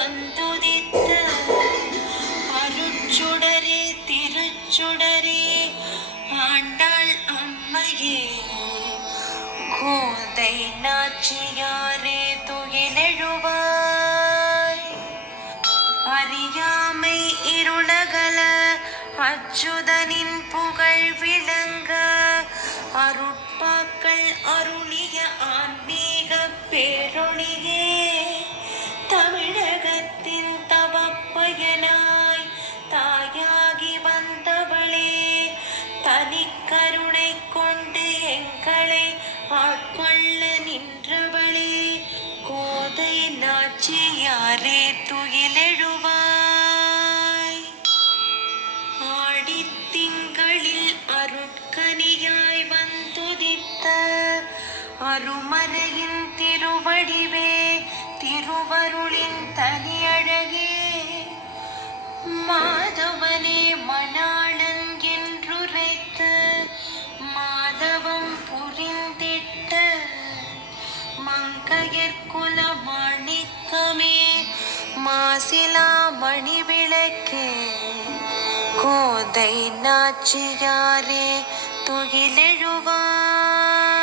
வந்துதித்த அருட்சுடரே திருச்சுடரே ஆண்டாள் அம்மையே கோதை நாச்சியாரே துயிலெழுவாய் அறியாமை இருளகல அச்சுதனின் புகழ் விளங்க அருட்பாக்கள் அருளிய ஆன்மீக பேரொளியே தமிழகத்தின் தவப்பயனாய் தாயாகி வந்தவளே தனிக்கருணை கொண்டு எங்களை ஆட்கொள்ள நின்றவளே கோதை நாச்சியாரே துயிலெழுவாய் ஆடித்திங்களில் அருட்கனியாய் வந்துதித்த அருமறையின் திருவடிவே திருவருளின் தனியழகே மாதவனே மணாளன் என்றுரைத்த மாதவம் புரிந்திட்ட மங்கையர்குல மாணிக்கமே மாசிலா மணி விளக்கே கோதை நாச்சியாரே துயிலெழுவாய்